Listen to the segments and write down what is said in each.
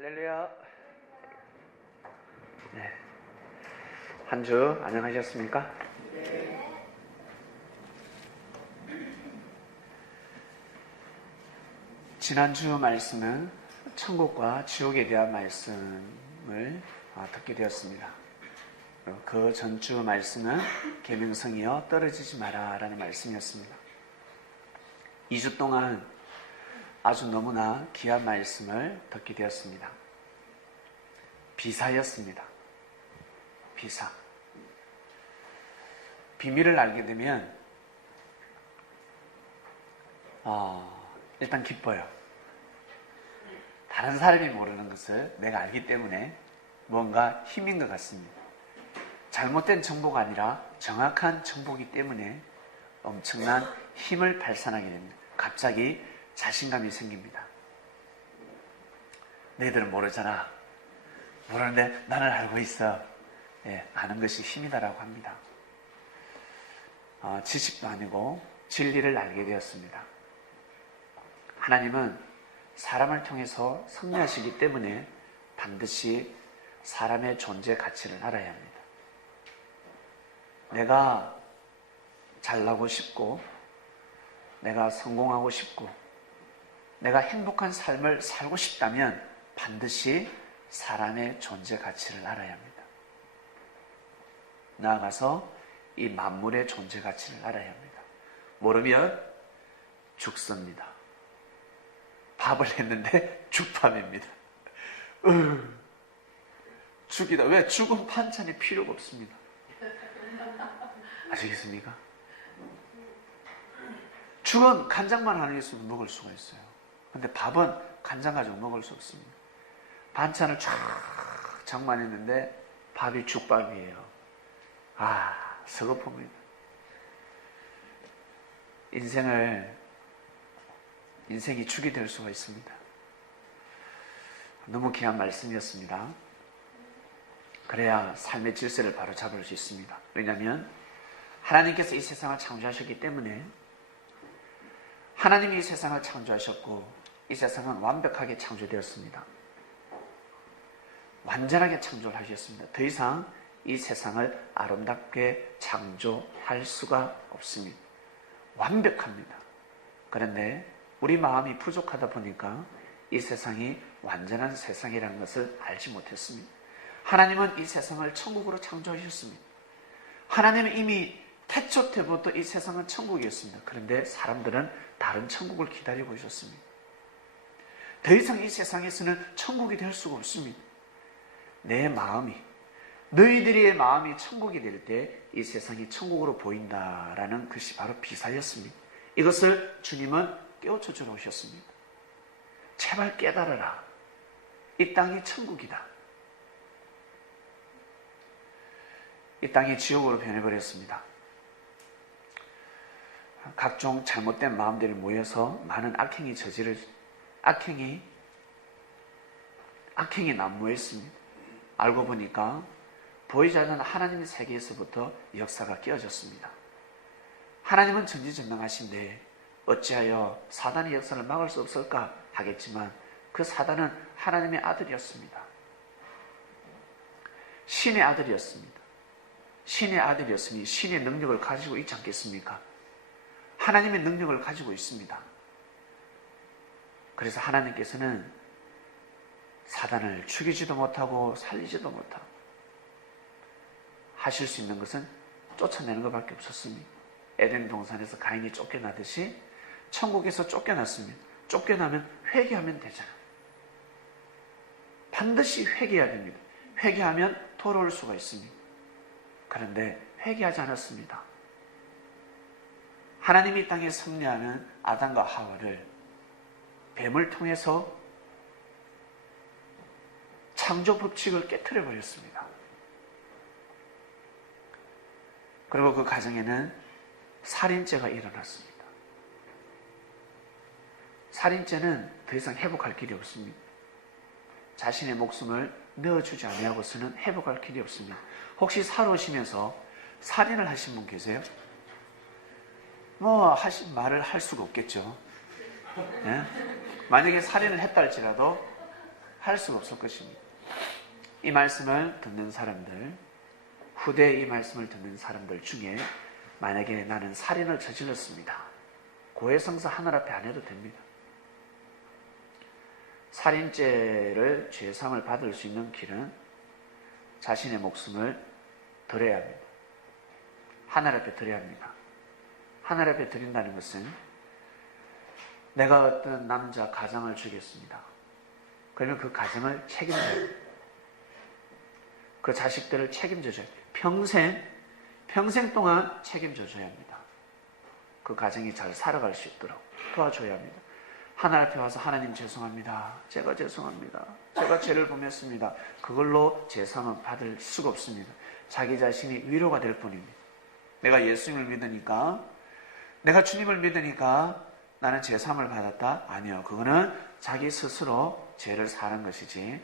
할렐루야. 네. 한 주 안녕하셨습니까? 네. 지난주 말씀은 천국과 지옥에 대한 말씀을 듣게 되었습니다. 그 전주 말씀은 계명성이여 떨어지지 마라 라는 말씀이었습니다. 2주 동안 아주 너무나 귀한 말씀을 듣게 되었습니다. 비사였습니다. 비사. 비밀을 알게 되면 일단 기뻐요. 다른 사람이 모르는 것을 내가 알기 때문에 뭔가 힘인 것 같습니다. 잘못된 정보가 아니라 정확한 정보이기 때문에 엄청난 힘을 발산하게 됩니다. 갑자기 자신감이 생깁니다. 너희들은 모르잖아. 모르는데 나는 알고 있어. 아는 것이 힘이다라고 합니다. 지식도 아니고 진리를 알게 되었습니다. 하나님은 사람을 통해서 섭리하시기 때문에 반드시 사람의 존재 가치를 알아야 합니다. 내가 잘나고 싶고 내가 성공하고 싶고 내가 행복한 삶을 살고 싶다면 반드시 사람의 존재 가치를 알아야 합니다. 나아가서 이 만물의 존재 가치를 알아야 합니다. 모르면 죽습니다. 밥을 했는데 죽밥입니다. 죽이다. 왜? 죽은 반찬이 필요가 없습니다. 아시겠습니까? 죽은 간장만 하나 있으면 먹을 수가 있어요. 근데 밥은 간장 가지고 먹을 수 없습니다. 반찬을 쫙 장만했는데 밥이 죽밥이에요. 서글픕니다. 인생이 죽이 될 수가 있습니다. 너무 귀한 말씀이었습니다. 그래야 삶의 질서를 바로 잡을 수 있습니다. 왜냐하면 하나님께서 이 세상을 창조하셨기 때문에 하나님이 이 세상을 창조하셨고 이 세상은 완벽하게 창조되었습니다. 완전하게 창조를 하셨습니다. 더 이상 이 세상을 아름답게 창조할 수가 없습니다. 완벽합니다. 그런데 우리 마음이 부족하다 보니까 이 세상이 완전한 세상이라는 것을 알지 못했습니다. 하나님은 이 세상을 천국으로 창조하셨습니다. 하나님은 이미 태초 때부터 이 세상은 천국이었습니다. 그런데 사람들은 다른 천국을 기다리고 있었습니다. 더 이상 이 세상에서는 천국이 될 수가 없습니다. 내 마음이, 너희들의 마음이 천국이 될 때 이 세상이 천국으로 보인다라는 것이 바로 비사였습니다. 이것을 주님은 깨우쳐 주러 오셨습니다. 제발 깨달아라. 이 땅이 천국이다. 이 땅이 지옥으로 변해버렸습니다. 각종 잘못된 마음들이 모여서 많은 악행이 난무했습니다. 알고 보니까 보이지 않는 하나님의 세계에서부터 역사가 깨어졌습니다. 하나님은 전지전능하신데 어찌하여 사단의 역사를 막을 수 없을까 하겠지만 그 사단은 하나님의 아들이었습니다. 신의 아들이었습니다. 신의 아들이었으니 신의 능력을 가지고 있지 않겠습니까? 하나님의 능력을 가지고 있습니다. 그래서 하나님께서는 사단을 죽이지도 못하고 살리지도 못하고 하실 수 있는 것은 쫓아내는 것밖에 없었습니다. 에덴 동산에서 가인이 쫓겨나듯이 천국에서 쫓겨났습니다. 쫓겨나면 회개하면 되잖아요. 반드시 회개해야 됩니다. 회개하면 돌아올 수가 있습니다. 그런데 회개하지 않았습니다. 하나님이 땅에 섭리하는 아담과 하와를 뱀을 통해서 창조 법칙을 깨트려 버렸습니다. 그리고 그 가정에는 살인죄가 일어났습니다. 살인죄는 더 이상 회복할 길이 없습니다. 자신의 목숨을 넣어주지 아니하고서는 회복할 길이 없습니다. 혹시 살아오시면서 살인을 하신 분 계세요? 하신 말을 할 수가 없겠죠. 예? 만약에 살인을 했다 할지라도 할 수가 없을 것입니다. 이 말씀을 듣는 사람들, 후대에 이 말씀을 듣는 사람들 중에 만약에 나는 살인을 저질렀습니다. 고해성사 하늘 앞에 안 해도 됩니다. 살인죄를 죄사함을 받을 수 있는 길은 자신의 목숨을 드려야 합니다. 하늘 앞에 드려야 합니다. 하늘 앞에 드린다는 것은 내가 어떤 남자 가장을 죽였습니다. 그러면 그 가정을 책임져야 합니다. 그 자식들을 책임져줘야 합니다. 평생 동안 책임져줘야 합니다. 그 가정이 잘 살아갈 수 있도록 도와줘야 합니다. 하나님 앞에 와서 하나님 죄송합니다. 제가 죄송합니다. 제가 죄를 범했습니다. 그걸로 죄사함을 받을 수가 없습니다. 자기 자신이 위로가 될 뿐입니다. 내가 예수님을 믿으니까, 내가 주님을 믿으니까 나는 죄사함을 받았다? 아니요. 그거는 자기 스스로 죄를 사는 것이지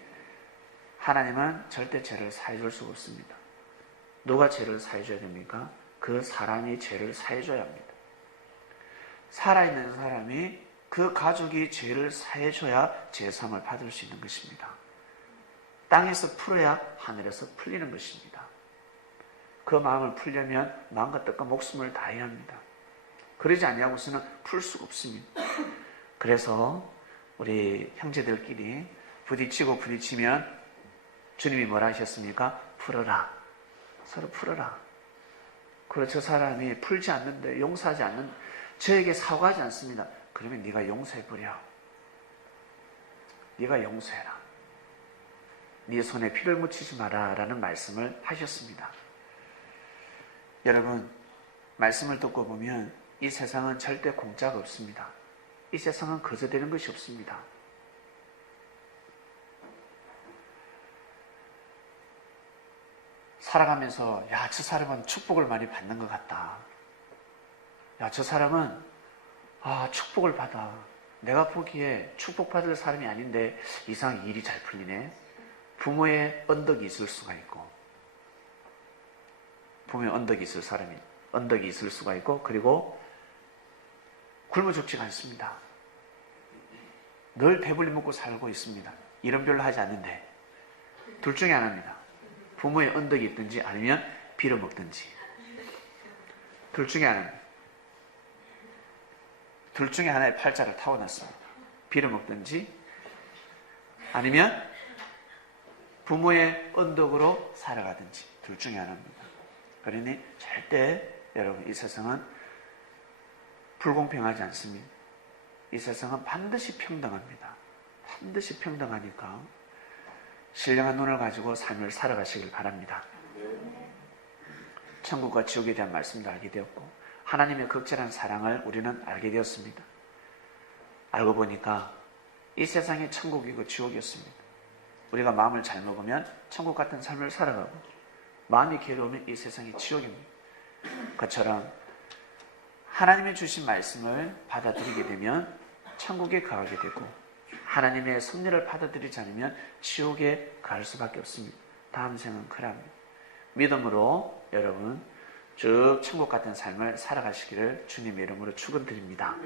하나님은 절대 죄를 사해줄 수가 없습니다. 누가 죄를 사해줘야 됩니까? 그 사람이 죄를 사해줘야 합니다. 살아있는 사람이 그 가족이 죄를 사해줘야 죄사함을 받을 수 있는 것입니다. 땅에서 풀어야 하늘에서 풀리는 것입니다. 그 마음을 풀려면 마음과 뜻과 목숨을 다해야 합니다. 그러지 않냐고서는 풀 수가 없습니다. 그래서 우리 형제들끼리 부딪히고 부딪히면 주님이 뭐라 하셨습니까? 풀어라. 서로 풀어라. 그리고 저 사람이 풀지 않는데, 용서하지 않는, 저에게 사과하지 않습니다. 그러면 네가 용서해버려. 네가 용서해라. 네 손에 피를 묻히지 마라 라는 말씀을 하셨습니다. 여러분, 말씀을 듣고 보면 이 세상은 절대 공짜가 없습니다. 이 세상은 거저되는 것이 없습니다. 살아가면서 야, 저 사람은 축복을 많이 받는 것 같다. 야, 저 사람은 축복을 받아. 내가 보기에 축복받을 사람이 아닌데 이상하게 일이 잘 풀리네. 부모의 언덕이 있을 수가 있고, 부모의 언덕이 있을 수가 있고, 그리고 굶어 죽지가 않습니다. 늘 배불리 먹고 살고 있습니다. 이런 별로 하지 않는데 둘 중에 하나입니다. 부모의 언덕이 있든지 아니면 빌어먹든지. 둘 중에 하나입니다. 둘 중에 하나의 팔자를 타고났습니다. 빌어먹든지 아니면 부모의 언덕으로 살아가든지 둘 중에 하나입니다. 그러니 절대 여러분 이 세상은 불공평하지 않습니다. 이 세상은 반드시 평등합니다. 반드시 평등하니까 신령한 눈을 가지고 삶을 살아가시길 바랍니다. 천국과 지옥에 대한 말씀도 알게 되었고 하나님의 극진한 사랑을 우리는 알게 되었습니다. 알고 보니까 이 세상이 천국이고 지옥이었습니다. 우리가 마음을 잘 먹으면 천국 같은 삶을 살아가고 마음이 괴로우면 이 세상이 지옥입니다. 그처럼 하나님의 주신 말씀을 받아들이게 되면 천국에 가게 되고 하나님의 섭리를 받아들이지 않으면 지옥에 갈 수밖에 없습니다. 다음 생은 그랍니다. 믿음으로 여러분 쭉 천국 같은 삶을 살아가시기를 주님의 이름으로 축원드립니다.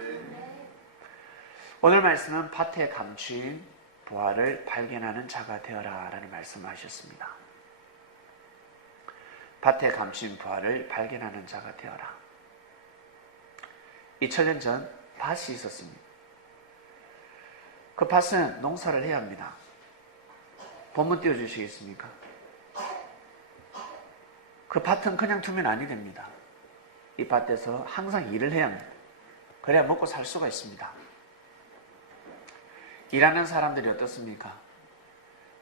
오늘 말씀은 밭에 감추인 보화를 발견하는 자가 되어라 라는 말씀을 하셨습니다. 밭에 감추인 보화를 발견하는 자가 되어라. 2000년 전 밭이 있었습니다. 그 밭은 농사를 해야 합니다. 본문 띄워주시겠습니까? 그 밭은 그냥 두면 아니 됩니다. 이 밭에서 항상 일을 해야 합니다. 그래야 먹고 살 수가 있습니다. 일하는 사람들이 어떻습니까?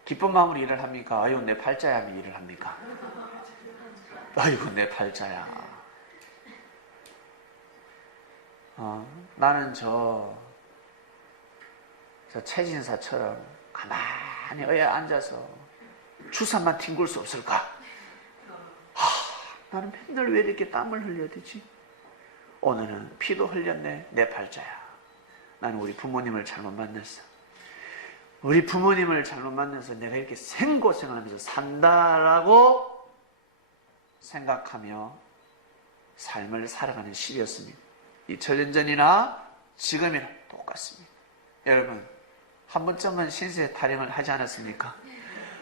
기쁜 마음으로 일을 합니까? 아유 내 팔자야 하며 일을 합니까? 아이고 내 팔자야. 나는 저 최진사처럼 가만히 앉아서 주사만 튕길 수 없을까? 나는 맨날 왜 이렇게 땀을 흘려야 되지? 오늘은 피도 흘렸네. 내 팔자야. 나는 우리 부모님을 잘못 만났어. 우리 부모님을 잘못 만나서 내가 이렇게 생고생을 하면서 산다라고 생각하며 삶을 살아가는 시기였습니다. 2000년 전이나 지금이나 똑같습니다. 여러분, 한 번쯤은 신세 타령을 하지 않았습니까?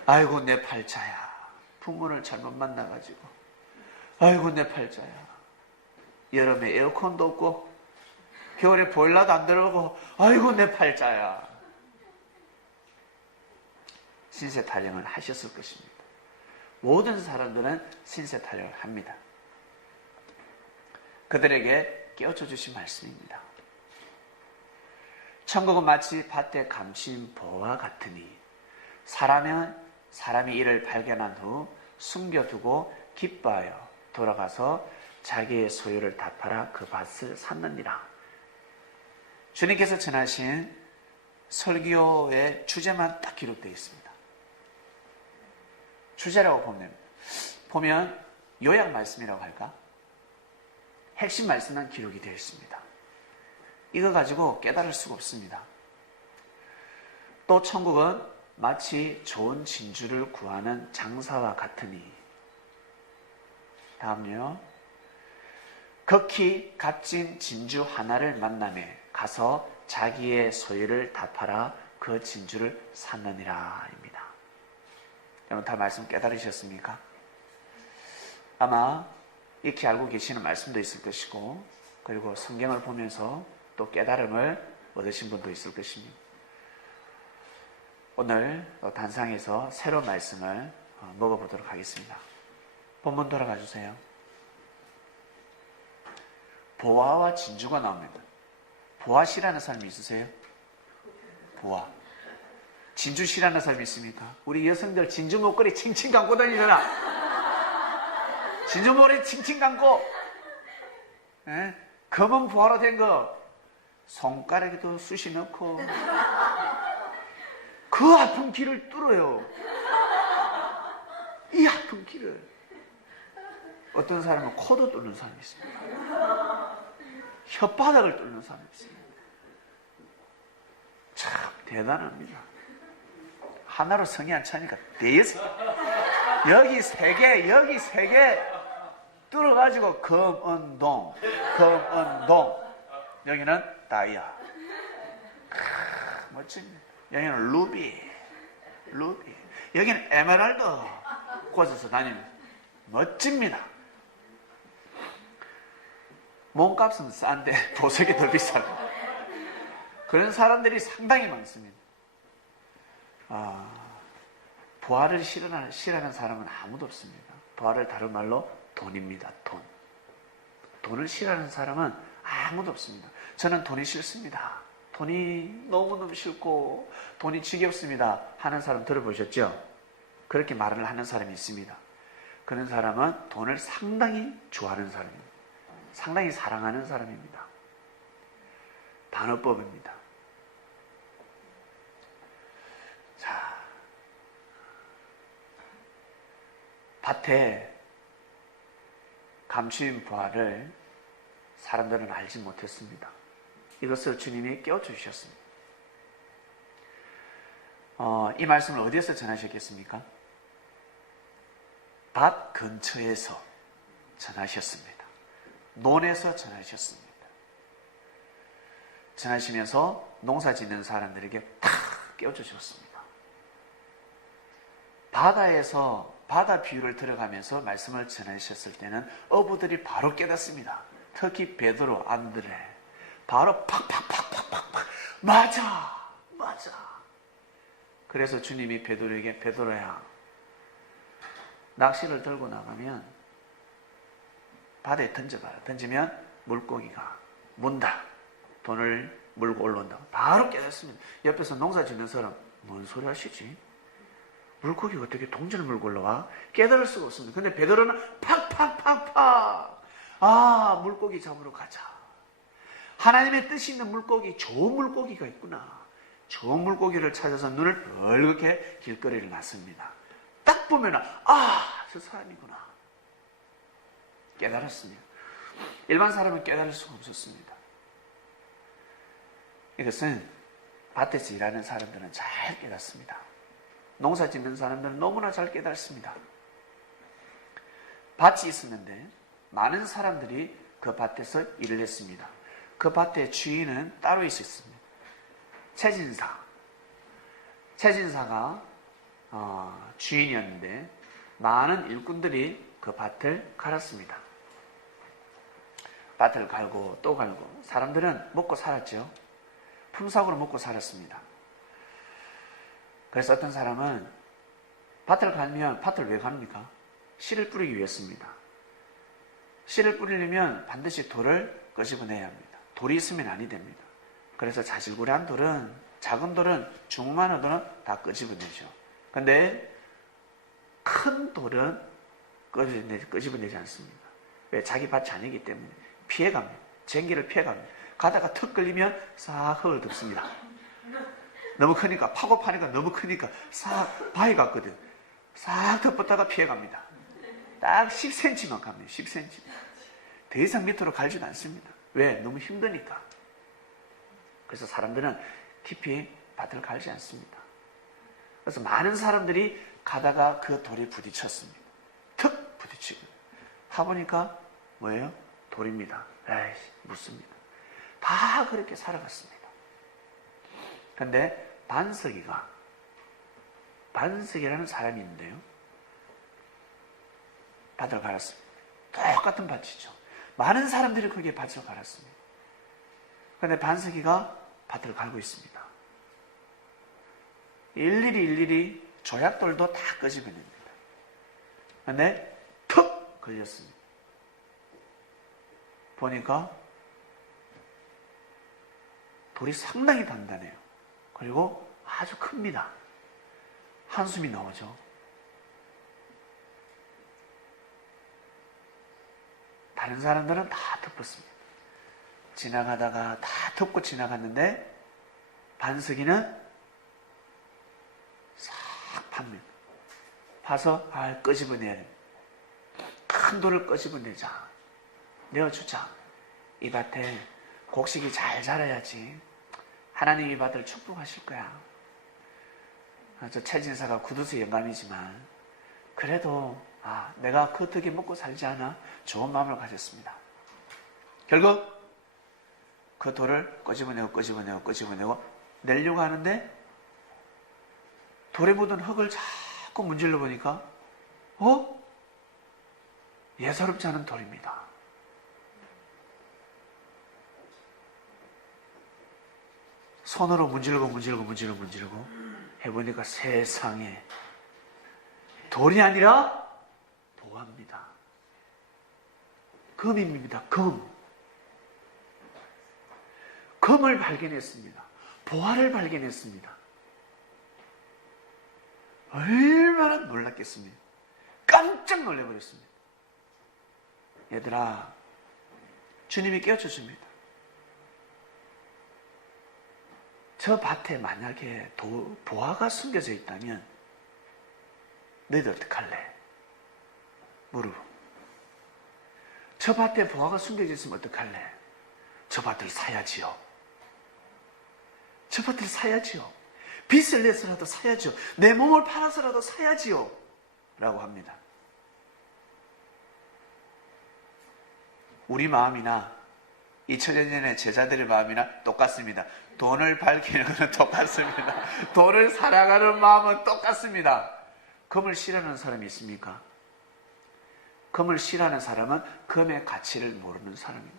아이고 내 팔자야. 부모를 잘못 만나가지고. 아이고 내 팔자야. 여름에 에어컨도 없고 겨울에 보일러도 안 들어오고 아이고 내 팔자야. 신세 타령을 하셨을 것입니다. 모든 사람들은 신세 타령을 합니다. 그들에게 깨우쳐 주신 말씀입니다. 천국은 마치 밭에 감춘 보와 같으니 사람이 이를 발견한 후 숨겨두고 기뻐하여 돌아가서 자기의 소유를 다 팔아 그 밭을 샀느니라. 주님께서 전하신 설교의 주제만 딱 기록되어 있습니다. 주제라고 보면 요약 말씀이라고 할까? 핵심 말씀만 기록이 되어 있습니다. 이거 가지고 깨달을 수가 없습니다. 또 천국은 마치 좋은 진주를 구하는 장사와 같으니, 다음요. 극히 값진 진주 하나를 만나매 가서 자기의 소유를 다 팔아 그 진주를 샀느니라 입니다. 여러분 다 말씀 깨달으셨습니까? 아마 익히 알고 계시는 말씀도 있을 것이고, 그리고 성경을 보면서 또 깨달음을 얻으신 분도 있을 것입니다. 오늘 단상에서 새로운 말씀을 먹어보도록 하겠습니다. 본문 돌아가 주세요. 보화와 진주가 나옵니다. 보화 싫어하는 사람이 있으세요? 보화. 진주 싫어하는 사람이 있습니까? 우리 여성들 진주 목걸이 칭칭 감고 다니잖아. 진주 목걸이 칭칭 감고, 검은 보화로 된 거 손가락에도 쑤시 넣고 그 아픈 길을 뚫어요. 이 아픈 길을. 어떤 사람은 코도 뚫는 사람이 있습니다. 혓바닥을 뚫는 사람이 있습니다. 참 대단합니다. 하나로 성이 안 차니까 여기 세 개, 여기 세 개 뚫어가지고 검은동. 여기는 다이아. 멋집니다. 여기는 루비. 여기는 에메랄드 꽂아서 다니면 멋집니다. 몸값은 싼데 보석이 더 비싸고 그런 사람들이 상당히 많습니다. 보화를 싫어하는 사람은 아무도 없습니다. 보화를 다른 말로 돈입니다. 돈을 싫어하는 사람은 아무도 없습니다. 저는 돈이 싫습니다. 돈이 너무너무 싫고 돈이 지겹습니다 하는 사람 들어보셨죠? 그렇게 말을 하는 사람이 있습니다. 그런 사람은 돈을 상당히 좋아하는 사람입니다. 상당히 사랑하는 사람입니다. 반어법입니다. 자, 밭에 감추인 보화를 사람들은 알지 못했습니다. 이것을 주님이 깨워주셨습니다. 이 말씀을 어디에서 전하셨겠습니까? 밭 근처에서 전하셨습니다. 논에서 전하셨습니다. 전하시면서 농사 짓는 사람들에게 탁 깨워주셨습니다. 바다 비유를 들어가면서 말씀을 전하셨을 때는 어부들이 바로 깨닫습니다. 특히 베드로, 안드레. 바로 팍팍팍팍팍 맞아. 그래서 주님이 베드로에게 베드로야, 낚시를 들고 나가면 바다에 던져봐요. 던지면 물고기가 문다. 돈을 물고 올라온다. 바로 깨닫습니다. 옆에서 농사 짓는 사람, 뭔 소리 하시지? 물고기가 어떻게 동전을 물고 올라와? 깨달을 수가 없습니다. 근데 베드로는 팍팍팍팍, 물고기 잡으러 가자. 하나님의 뜻이 있는 물고기, 좋은 물고기가 있구나. 좋은 물고기를 찾아서 눈을 벌겋게 길거리를 났습니다. 딱 보면 저 사람이구나. 깨달았습니다. 일반 사람은 깨달을 수가 없었습니다. 이것은 밭에서 일하는 사람들은 잘 깨닫습니다. 농사 짓는 사람들은 너무나 잘 깨닫습니다. 밭이 있었는데 많은 사람들이 그 밭에서 일을 했습니다. 그 밭의 주인은 따로 있었습니다. 채진사. 채진사가 주인이었는데 많은 일꾼들이 그 밭을 갈았습니다. 밭을 갈고 또 갈고 사람들은 먹고 살았죠. 품삯으로 먹고 살았습니다. 그래서 어떤 사람은 밭을 갈면 밭을 왜 갑니까? 씨를 뿌리기 위해서입니다. 씨를 뿌리려면 반드시 돌을 끄집어내야 합니다. 돌이 있으면 아니 됩니다. 그래서 자질구레한 돌은, 작은 돌은, 중만한 돌은 다 끄집어내죠. 근데 큰 돌은 끄집어내지 않습니다. 왜? 자기 밭이 아니기 때문에 피해갑니다. 쟁기를 피해갑니다. 가다가 턱 걸리면 싹 흙을 덮습니다. 너무 크니까, 파고 파니까 너무 크니까 싹 바위 같거든. 싹 덮었다가 피해갑니다. 딱 10cm만 갑니다. 10cm. 더 이상 밑으로 갈지도 않습니다. 왜? 너무 힘드니까. 그래서 사람들은 깊이 밭을 갈지 않습니다. 그래서 많은 사람들이 가다가 그 돌에 부딪혔습니다. 툭 부딪히고. 하보니까 뭐예요? 돌입니다. 에이, 묻습니다. 다 그렇게 살아갔습니다. 그런데 반석이라는 사람이 있는데요. 밭을 갈았습니다. 똑같은 밭이죠. 많은 사람들이 거기에 밭을 갈았습니다. 그런데 반석이가 밭을 갈고 있습니다. 일일이 조약돌도 다 끄집어냅니다. 그런데 툭 걸렸습니다. 보니까 돌이 상당히 단단해요. 그리고 아주 큽니다. 한숨이 나오죠. 다른 사람들은 다 덮었습니다. 지나가다가 다 덮고 지나갔는데 반석이는 싹 팝니다. 파서 끄집어내야 됩니다. 큰 돌을 끄집어내자. 내어주자. 이 밭에 곡식이 잘 자라야지 하나님이 이 밭을 축복하실 거야. 저 채진사가 구두쇠 영감이지만 그래도 내가 그 덕에 먹고 살지 않아 좋은 마음을 가졌습니다. 결국 그 돌을 끄집어내고 내려고 하는데 돌에 묻은 흙을 자꾸 문질러 보니까 예사롭지 않은 돌입니다. 손으로 문지르고 해보니까 세상에 돌이 아니라 보화입니다. 금입니다. 금을 발견했습니다. 보화를 발견했습니다. 얼마나 놀랐겠습니까? 깜짝 놀라버렸습니다. 얘들아, 주님이 깨워주십니다. 저 밭에 만약에 보화가 숨겨져 있다면 너희들 어떡할래? 물어. 저 밭에 보화가 숨겨져 있으면 어떡할래? 저 밭을 사야지요. 저 밭을 사야지요. 빚을 내서라도 사야지요. 내 몸을 팔아서라도 사야지요. 라고 합니다. 우리 마음이나 2000년 전의 제자들의 마음이나 똑같습니다. 돈을 밝히는 것은 똑같습니다. 돈을 사랑하는 마음은 똑같습니다. 금을 싫어하는 사람이 있습니까? 금을 싫어하는 사람은 금의 가치를 모르는 사람입니다.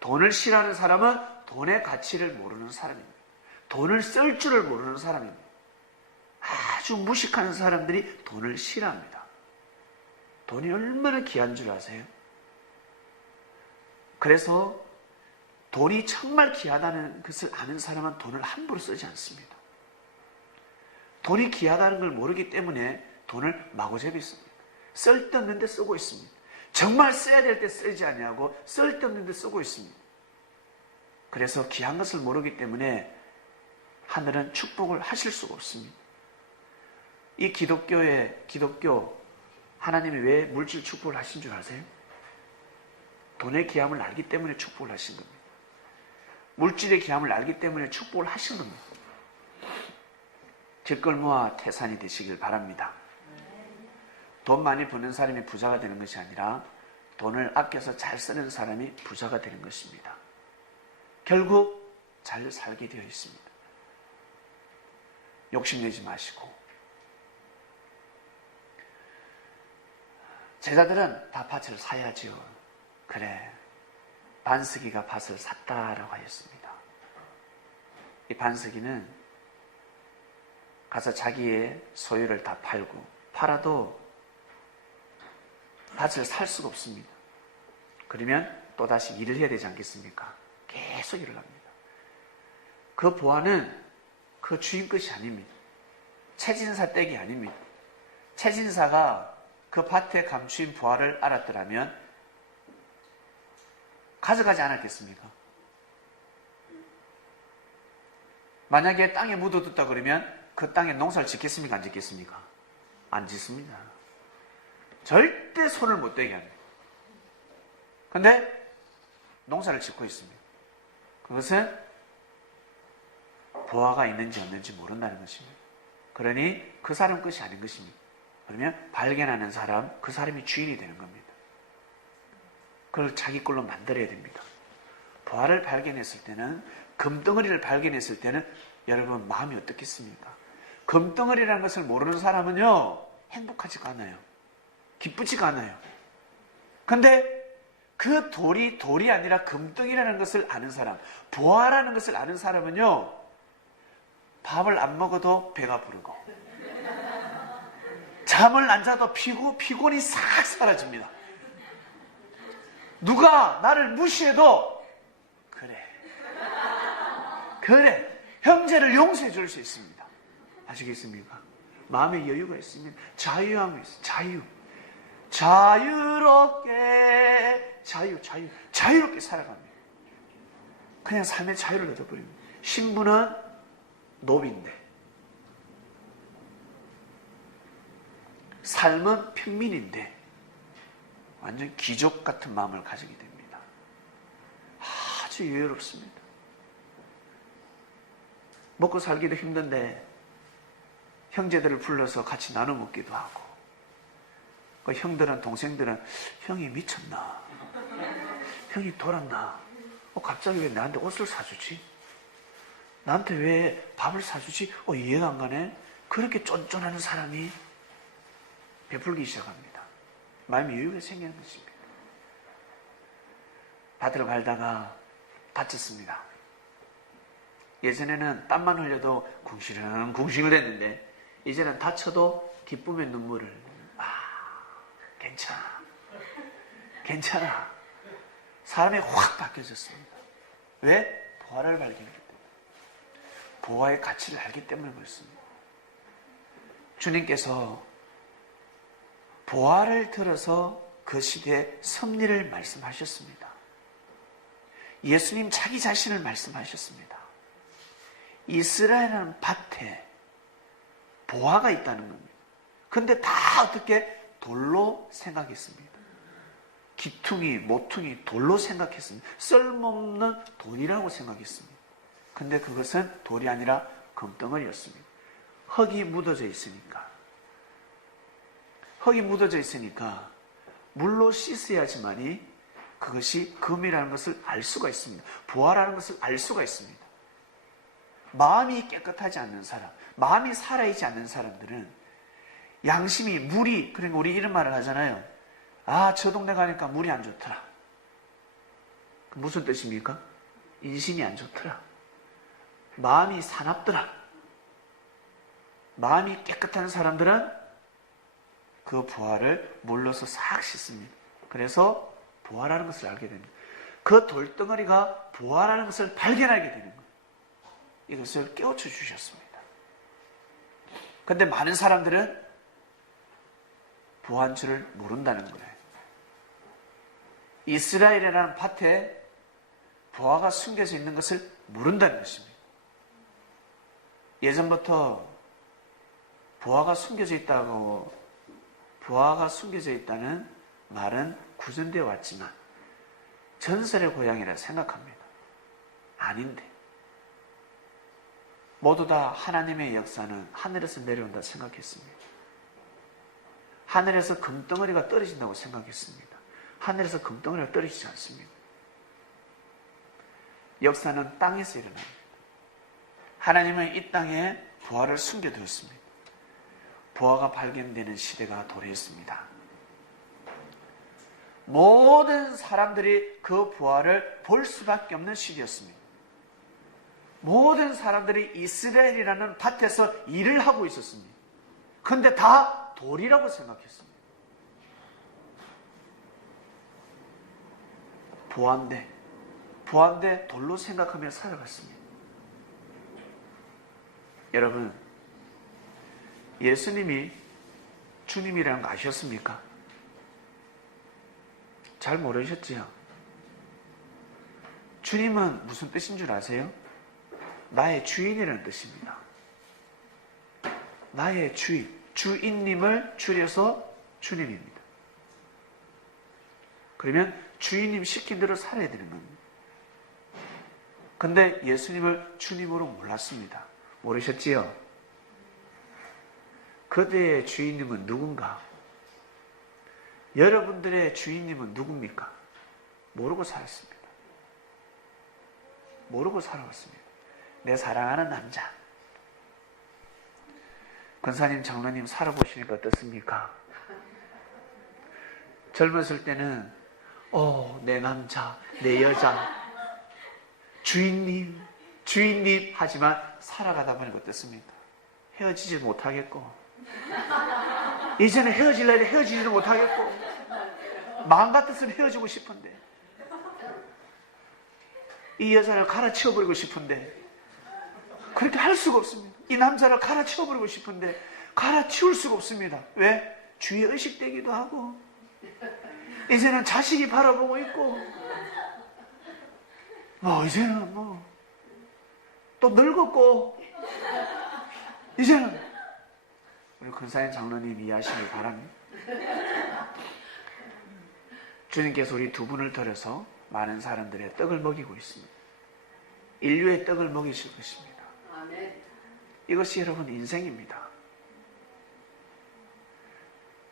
돈을 싫어하는 사람은 돈의 가치를 모르는 사람입니다. 돈을 쓸 줄을 모르는 사람입니다. 아주 무식한 사람들이 돈을 싫어합니다. 돈이 얼마나 귀한 줄 아세요? 그래서 돈이 정말 귀하다는 것을 아는 사람은 돈을 함부로 쓰지 않습니다. 돈이 귀하다는 걸 모르기 때문에 돈을 마구잡이 씁니다. 쓸데없는 데 쓰고 있습니다. 정말 써야 될 때 쓰지 아니하고 쓸데없는 데 쓰고 있습니다. 그래서 귀한 것을 모르기 때문에 하늘은 축복을 하실 수가 없습니다. 이 기독교 하나님이 왜 물질 축복을 하신 줄 아세요? 돈의 귀함을 알기 때문에 축복을 하신 겁니다. 물질의 귀함을 알기 때문에 축복을 하신 겁니다. 뒷걸모와 태산이 되시길 바랍니다. 돈 많이 버는 사람이 부자가 되는 것이 아니라 돈을 아껴서 잘 쓰는 사람이 부자가 되는 것입니다. 결국 잘 살게 되어 있습니다. 욕심내지 마시고. 제자들은 다 밭을 사야지요. 그래, 반스기가 밭을 샀다라고 하였습니다. 이 반스기는 가서 자기의 소유를 다 팔고, 팔아도 밭을 살 수가 없습니다. 그러면 또다시 일을 해야 되지 않겠습니까? 계속 일을 합니다. 그 보화는 그 주인 것이 아닙니다. 채진사 댁이 아닙니다. 채진사가 그 밭에 감추인 보화를 알았더라면 가져가지 않았겠습니까? 만약에 땅에 묻어뒀다 그러면 그 땅에 농사를 짓겠습니까? 안 짓겠습니까? 안 짓습니다. 절대 손을 못 대게 합니다. 그런데 농사를 짓고 있습니다. 그것은 보화가 있는지 없는지 모른다는 것입니다. 그러니 그 사람 것이 아닌 것입니다. 그러면 발견하는 사람, 그 사람이 주인이 되는 겁니다. 그걸 자기 걸로 만들어야 됩니다. 보화를 발견했을 때는, 금덩어리를 발견했을 때는 여러분 마음이 어떻겠습니까? 금덩어리라는 것을 모르는 사람은요, 행복하지가 않아요. 기쁘지가 않아요. 근데 그 돌이 아니라 금덩이라는 것을 아는 사람, 보화라는 것을 아는 사람은요, 밥을 안 먹어도 배가 부르고, 잠을 안 자도 피곤이 싹 사라집니다. 누가 나를 무시해도 그래 형제를 용서해 줄 수 있습니다. 아시겠습니까? 마음의 여유가 있으면 자유함이 있어요. 자유롭게 살아갑니다. 그냥 삶의 자유를 얻어버립니다. 신부는 노비인데 삶은 평민인데 완전 귀족 같은 마음을 가지게 됩니다. 아주 여유롭습니다. 먹고 살기도 힘든데 형제들을 불러서 같이 나눠 먹기도 하고, 그 형들은, 동생들은 형이 미쳤나? 형이 돌았나? 갑자기 왜 나한테 옷을 사주지? 나한테 왜 밥을 사주지? 이해가 안 가네? 그렇게 쫀쫀하는 사람이 베풀기 시작합니다. 마음의 여유가 생기는 것입니다. 밭을 갈다가 다쳤습니다. 예전에는 땀만 흘려도 궁시렁궁시렁 했는데 이제는 다쳐도 기쁨의 눈물을 괜찮아. 사람이 확 바뀌어졌습니다. 왜? 보화를 발견했기 때문에. 보화의 가치를 알기 때문에 그렇습니다. 주님께서 보화를 들어서 그 시대의 섭리를 말씀하셨습니다. 예수님 자기 자신을 말씀하셨습니다. 이스라엘은 밭에 보화가 있다는 겁니다. 근데 다 어떻게 돌로 생각했습니다. 기퉁이, 모퉁이 돌로 생각했습니다. 쓸모없는 돈이라고 생각했습니다. 근데 그것은 돌이 아니라 금덩어리였습니다. 흙이 묻어져 있으니까 물로 씻어야지만이 그것이 금이라는 것을 알 수가 있습니다. 보화라는 것을 알 수가 있습니다. 마음이 깨끗하지 않는 사람, 마음이 살아있지 않는 사람들은 양심이, 물이, 그러니까 우리 이런 말을 하잖아요. 저 동네 가니까 물이 안 좋더라. 무슨 뜻입니까? 인심이 안 좋더라. 마음이 사납더라. 마음이 깨끗한 사람들은 그 보화를 물로서 싹 씻습니다. 그래서 보화라는 것을 알게 됩니다. 그 돌덩어리가 보화라는 것을 발견하게 되는 거예요. 이것을 깨우쳐 주셨습니다. 그런데 많은 사람들은 보화인 줄을 모른다는 거예요. 이스라엘이라는 밭에 보화가 숨겨져 있는 것을 모른다는 것입니다. 예전부터 보화가 숨겨져 있다는 말은 구전되어 왔지만 전설의 고향이라 생각합니다. 아닌데 모두 다 하나님의 역사는 하늘에서 내려온다 생각했습니다. 하늘에서 금덩어리가 떨어진다고 생각했습니다. 하늘에서 금덩어리가 떨어지지 않습니다. 역사는 땅에서 일어납니다. 하나님은 이 땅에 부활을 숨겨두었습니다. 부활가 발견되는 시대가 도래했습니다. 모든 사람들이 그 부활을 볼 수밖에 없는 시대였습니다. 모든 사람들이 이스라엘이라는 밭에서 일을 하고 있었습니다. 그런데 다 돌이라고 생각했습니다. 부활대 돌로 생각하며 살아갔습니다. 여러분, 예수님이 주님이라는 거 아셨습니까? 잘 모르셨지요? 주님은 무슨 뜻인 줄 아세요? 나의 주인이라는 뜻입니다. 나의 주인님을 줄여서 주님입니다. 그러면 주인님 시킨 대로 살아야 되는 겁니다. 근데 예수님을 주님으로 몰랐습니다. 모르셨지요? 그대의 주인님은 누군가? 여러분들의 주인님은 누굽니까? 모르고 살았습니다. 모르고 살아왔습니다. 내 사랑하는 남자. 권사님, 장로님 살아보시니까 어떻습니까? 젊었을 때는 내 남자, 내 여자, 주인님 하지만 살아가다 보니까 어떻습니까? 헤어지지 못하겠고, 이제는 헤어질라 해도 헤어지지도 못하겠고, 마음 같아서는 헤어지고 싶은데, 이 여자를 갈아치워버리고 싶은데 그렇게 할 수가 없습니다. 이 남자를 갈아치워버리고 싶은데 갈아치울 수가 없습니다. 왜? 주의 의식되기도 하고, 이제는 자식이 바라보고 있고, 이제는 또 늙었고, 이제는 우리 권사님 장로님 이해하시길 바랍니다. 주님께서 우리 두 분을 들여서 많은 사람들의 떡을 먹이고 있습니다. 인류의 떡을 먹이실 것입니다. 이것이 여러분 인생입니다.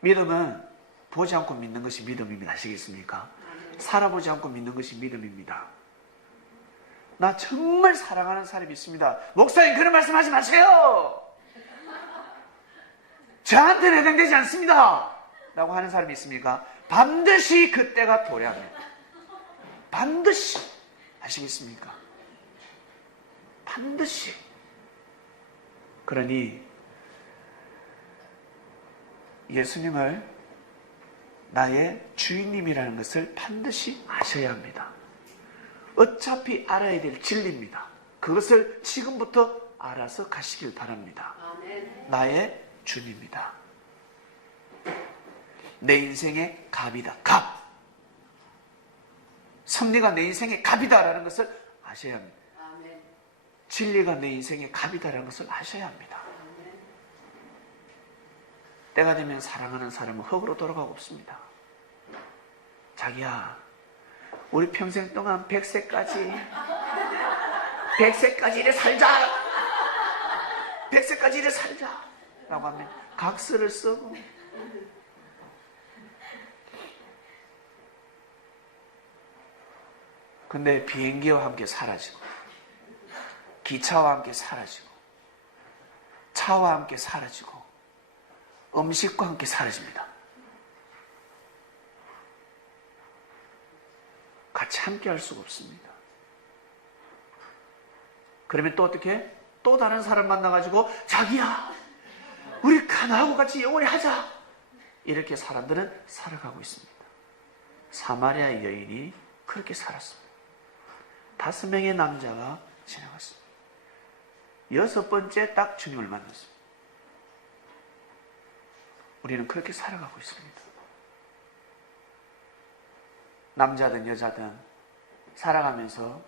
믿음은 보지 않고 믿는 것이 믿음입니다. 아시겠습니까? 살아보지 않고 믿는 것이 믿음입니다. 나 정말 사랑하는 사람이 있습니다. 목사님, 그런 말씀하지 마세요. 저한테는 해당되지 않습니다 라고 하는 사람이 있습니까? 반드시 그때가 도래합니다. 반드시. 아시겠습니까? 반드시. 그러니 예수님을 나의 주인님이라는 것을 반드시 아셔야 합니다. 어차피 알아야 될 진리입니다. 그것을 지금부터 알아서 가시길 바랍니다. 나의 주님입니다. 내 인생의 갑이다. 갑. 섭리가 내 인생의 갑이다라는 것을 아셔야 합니다. 진리가 내 인생의 갑이다라는 것을 아셔야 합니다. 때가 되면 사랑하는 사람은 흙으로 돌아가고 없습니다. 자기야, 우리 평생 동안 100세까지 이래 살자. 100세까지 이래 살자. 라고 하면 각서를 쓰고, 근데 비행기와 함께 사라지고, 기차와 함께 사라지고, 차와 함께 사라지고, 음식과 함께 사라집니다. 같이 함께 할 수가 없습니다. 그러면 또 어떻게? 또 다른 사람 만나가지고, 자기야, 우리 가나하고 같이 영원히 하자. 이렇게 사람들은 살아가고 있습니다. 사마리아 여인이 그렇게 살았습니다. 5명의 남자가 지나갔습니다. 6번째 딱 주님을 만났습니다. 우리는 그렇게 살아가고 있습니다. 남자든 여자든 살아가면서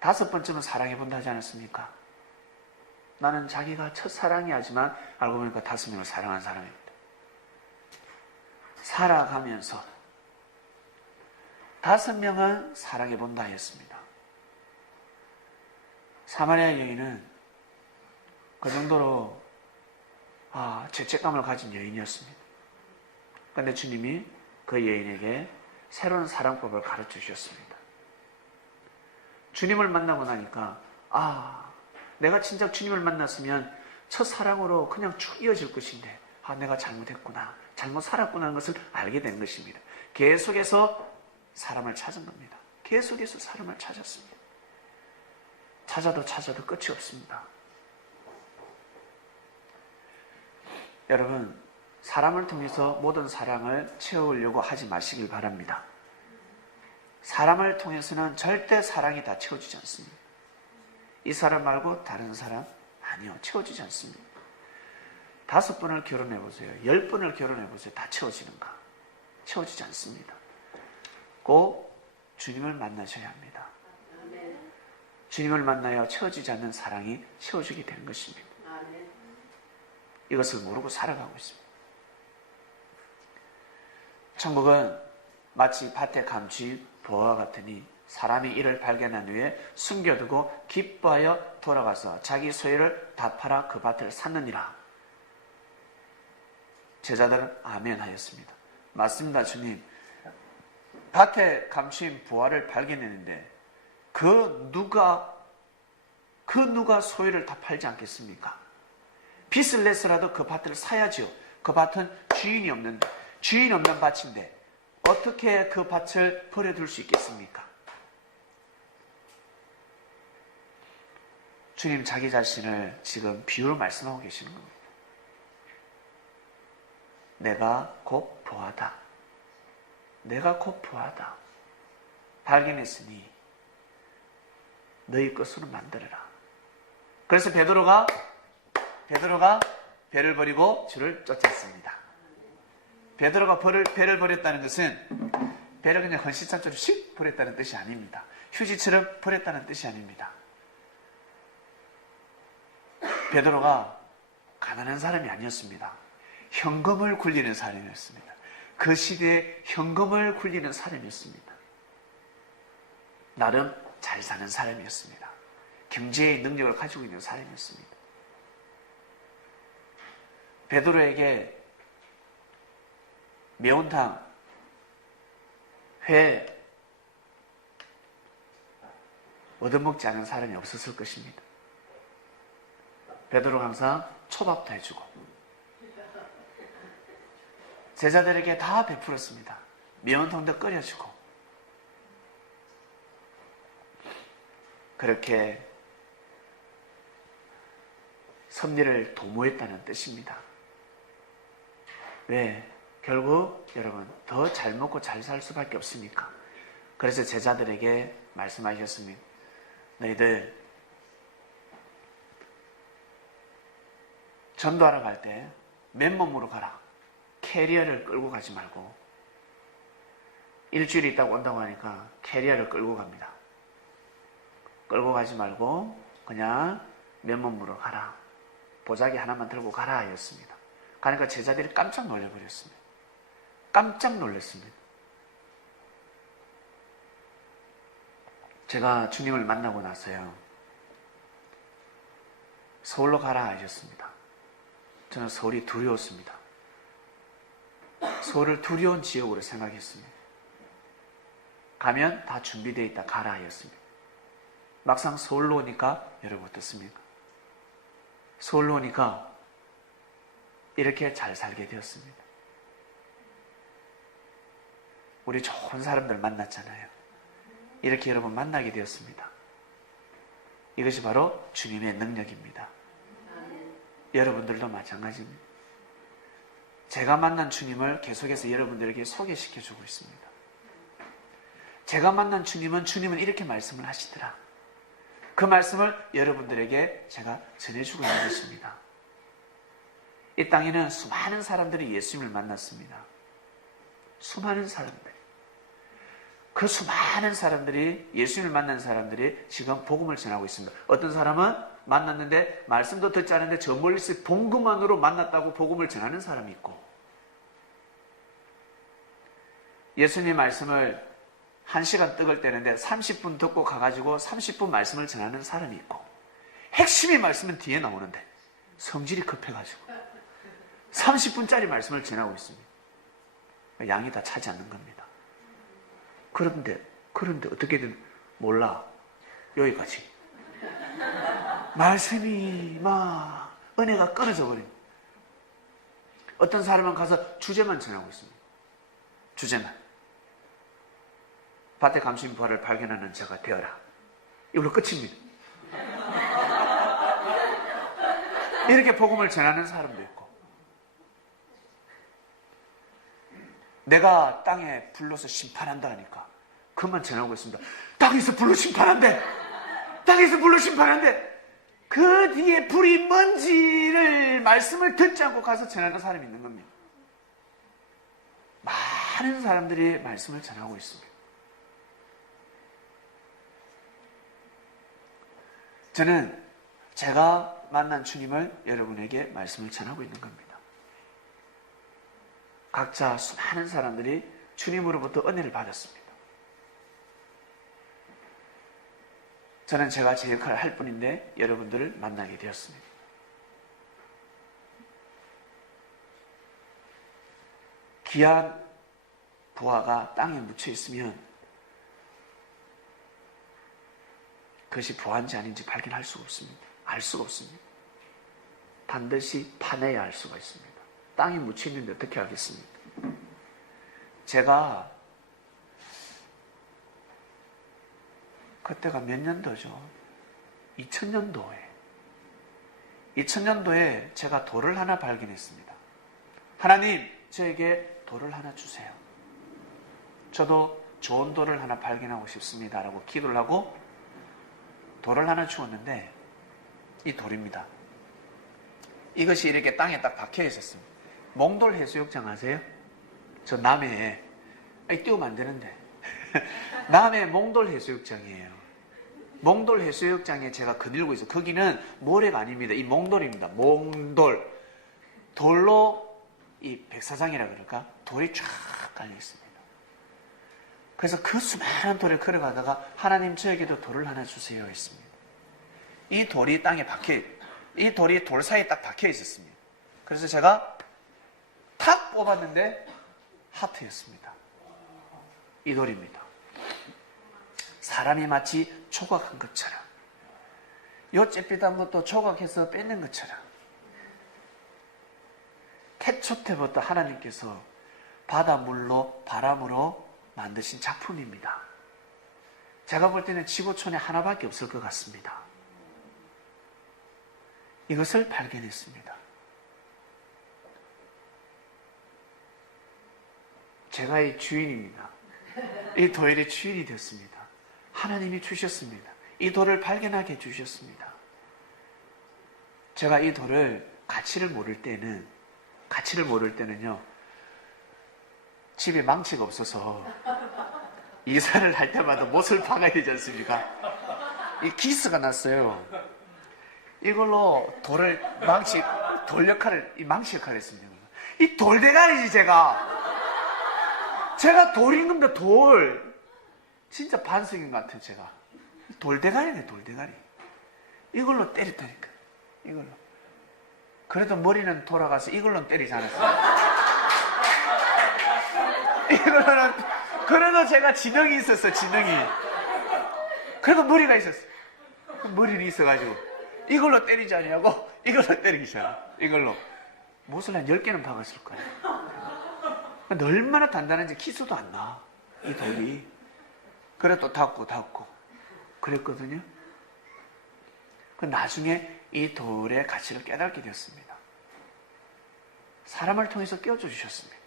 5번쯤은 사랑해본다 하지 않았습니까? 나는 자기가 첫사랑이 하지만 알고 보니까 5명을 사랑한 사람입니다. 살아가면서 5명은 사랑해본다 하였습니다. 사마리아 여인은 그 정도로 죄책감을 가진 여인이었습니다. 그런데 주님이 그 여인에게 새로운 사랑법을 가르쳐 주셨습니다. 주님을 만나고 나니까 내가 진짜 주님을 만났으면 첫사랑으로 그냥 쭉 이어질 것인데 내가 잘못했구나, 잘못 살았구나 하는 것을 알게 된 것입니다. 계속해서 사람을 찾은 겁니다. 계속해서 사람을 찾았습니다. 찾아도 끝이 없습니다. 여러분, 사람을 통해서 모든 사랑을 채우려고 하지 마시길 바랍니다. 사람을 통해서는 절대 사랑이 다 채워지지 않습니다. 이 사람 말고 다른 사람? 아니요, 채워지지 않습니다. 5번을 결혼해보세요. 10번을 결혼해보세요. 다 채워지는가? 채워지지 않습니다. 꼭 주님을 만나셔야 합니다. 주님을 만나야 채워지지 않는 사랑이 채워지게 되는 것입니다. 이것을 모르고 살아가고 있습니다. 천국은 마치 밭에 감추인 보화와 같으니 사람이 이를 발견한 후에 숨겨두고 기뻐하여 돌아가서 자기 소유를 다 팔아 그 밭을 샀느니라. 제자들은 아멘 하였습니다. 맞습니다, 주님. 밭에 감추인 보화를 발견했는데 그 누가 소유를 다 팔지 않겠습니까? 빚을 내서라도 그 밭을 사야지요. 그 밭은 주인 없는 밭인데 어떻게 그 밭을 버려둘 수 있겠습니까? 주님 자기 자신을 지금 비유로 말씀하고 계시는 겁니다. 내가 곧 보화다. 내가 곧 보화다. 발견했으니 너희 것으로 만들어라. 그래서 베드로가 배를 버리고 주를 쫓았습니다. 베드로가 배를 버렸다는 것은 배를 그냥 헌신찬처럼 씩 버렸다는 뜻이 아닙니다. 휴지처럼 버렸다는 뜻이 아닙니다. 베드로가 가난한 사람이 아니었습니다. 현금을 굴리는 사람이었습니다. 그 시대에 현금을 굴리는 사람이었습니다. 나름 잘 사는 사람이었습니다. 경제의 능력을 가지고 있는 사람이었습니다. 베드로에게 매운탕, 회 얻어먹지 않은 사람이 없었을 것입니다. 베드로가 항상 초밥도 해주고 제자들에게 다 베풀었습니다. 매운탕도 끓여주고 그렇게 섭리를 도모했다는 뜻입니다. 왜? 결국 여러분 더 잘 먹고 잘 살 수밖에 없으니까. 그래서 제자들에게 말씀하셨습니다. 너희들 전도하러 갈 때 맨몸으로 가라. 캐리어를 끌고 가지 말고. 일주일 있다가 온다고 하니까 캐리어를 끌고 갑니다. 끌고 가지 말고 그냥 맨몸으로 가라. 보자기 하나만 들고 가라 하였습니다. 그러니까 제자들이 깜짝 놀라버렸습니다. 깜짝 놀랐습니다. 제가 주님을 만나고 나서요. 서울로 가라 하셨습니다. 저는 서울이 두려웠습니다. 서울을 두려운 지역으로 생각했습니다. 가면 다 준비되어 있다 가라 하였습니다. 막상 서울로 오니까 여러분 어떻습니까? 서울로 오니까 이렇게 잘 살게 되었습니다. 우리 좋은 사람들 만났잖아요. 이렇게 여러분 만나게 되었습니다. 이것이 바로 주님의 능력입니다. 여러분들도 마찬가지입니다. 제가 만난 주님을 계속해서 여러분들에게 소개시켜주고 있습니다. 제가 만난 주님은 이렇게 말씀을 하시더라. 그 말씀을 여러분들에게 제가 전해주고 있는 것입니다. 이 땅에는 수많은 사람들이 예수님을 만났습니다. 수많은 사람들. 그 수많은 사람들이 예수님을 만난 사람들이 지금 복음을 전하고 있습니다. 어떤 사람은 만났는데 말씀도 듣지 않았는데 저 멀리서 본 것만으로 만났다고 복음을 전하는 사람이 있고 예수님 말씀을 1시간 떡을 떼는데 30분 듣고 가가지고 30분 말씀을 전하는 사람이 있고 핵심의 말씀은 뒤에 나오는데 성질이 급해가지고 30분짜리 말씀을 전하고 있습니다. 양이 다 차지 않는 겁니다. 그런데 어떻게든 몰라. 여기까지. 말씀이 막 은혜가 끊어져 버립니다. 어떤 사람은 가서 주제만 전하고 있습니다. 주제만. 밭에 감추인 부활을 발견하는 자가 되어라. 이걸로 끝입니다. 이렇게 복음을 전하는 사람도 있고, 내가 땅에 불러서 심판한다 하니까 그만 전하고 있습니다. 땅에서 불러 심판한대. 땅에서 불러 심판한대. 그 뒤에 불이 뭔지를 말씀을 듣지 않고 가서 전하는 사람이 있는 겁니다. 많은 사람들이 말씀을 전하고 있습니다. 저는 제가 만난 주님을 여러분에게 말씀을 전하고 있는 겁니다. 각자 수많은 사람들이 주님으로부터 은혜를 받았습니다. 저는 제가 제 역할을 할 뿐인데 여러분들을 만나게 되었습니다. 귀한 부화가 땅에 묻혀 있으면 그것이 부화인지 아닌지 발견할 수가 없습니다. 알 수가 없습니다. 반드시 파내야 알 수가 있습니다. 땅에 묻혀 있는데 어떻게 알겠습니까? 제가 그때가 몇 년도죠? 2000년도에 제가 돌을 하나 발견했습니다. 하나님, 저에게 돌을 하나 주세요. 저도 좋은 돌을 하나 발견하고 싶습니다. 라고 기도를 하고 돌을 하나 주었는데 이 돌입니다. 이것이 이렇게 땅에 딱 박혀 있었습니다. 몽돌 해수욕장 아세요? 저 남해에 띄우면 안 되는데 남해 몽돌 해수욕장이에요. 몽돌 해수욕장에 제가 거닐고 있어요. 거기는 모래가 아닙니다. 이 몽돌입니다. 몽돌. 돌로 이 백사장이라 그럴까? 돌이 쫙 깔려 있습니다. 그래서 그 수많은 돌을 걸어가다가 하나님 저에게도 돌을 하나 주세요 했습니다. 이 돌이 땅에 이 돌이 돌 사이에 딱 박혀 있었습니다. 그래서 제가 탁 뽑았는데 하트였습니다. 이 돌입니다. 사람이 마치 조각한 것처럼, 요 잿빛한 것도 조각해서 뺏는 것처럼 태초 때부터 하나님께서 바닷물로 바람으로 만드신 작품입니다. 제가 볼 때는 지구촌에 하나밖에 없을 것 같습니다. 이것을 발견했습니다. 제가 이 주인입니다. 이 돌의 주인이 됐습니다. 하나님이 주셨습니다. 이 돌을 발견하게 해주셨습니다. 제가 이 돌을 가치를 모를 때는요, 집에 망치가 없어서 이사를 할 때마다 못을 박아야 되지 않습니까? 이 기스가 났어요. 이걸로 돌을 돌 역할을, 이 망치 역할을 했습니다. 이 돌대가리지, 제가 돌인 겁니다, 돌. 진짜 반석인 것 같아요, 제가. 돌대가리네, 돌대가리. 이걸로 때렸다니까. 이걸로. 그래도 머리는 돌아가서 이걸로는 때리지 않았어요. 이걸로는, 그래도 제가 지능이 있었어요, 지능이. 그래도 머리가 있었어요. 머리는 있어가지고. 이걸로 때리지 않냐고? 이걸로 때리기 시작. 이걸로. 못을 한 10개는 박았을 거예요. 근데 얼마나 단단한지 키스도 안 나. 이 돌이. 그래 또 닫고 그랬거든요. 그 나중에 이 돌의 가치를 깨닫게 되었습니다. 사람을 통해서 깨워줘 주셨습니다.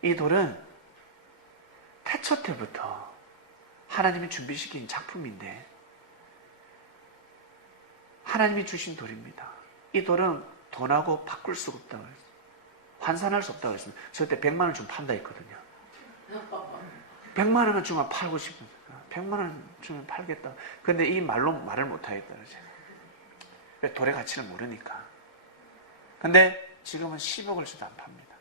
이 돌은 태초 때부터 하나님이 준비시킨 작품인데 하나님이 주신 돌입니다. 이 돌은 돈하고 바꿀 수가 없다고 했어요. 환산할 수 없다고 했습니다. 저 그때 100만 원 주면 판다 했거든요. 100만 원을 주면 팔고 싶은, 100만 원 주면 팔겠다. 근데 이 말로 말을 못하겠다. 제가. 돌의 가치를 모르니까. 근데 지금은 10억을 주도 안 팝니다.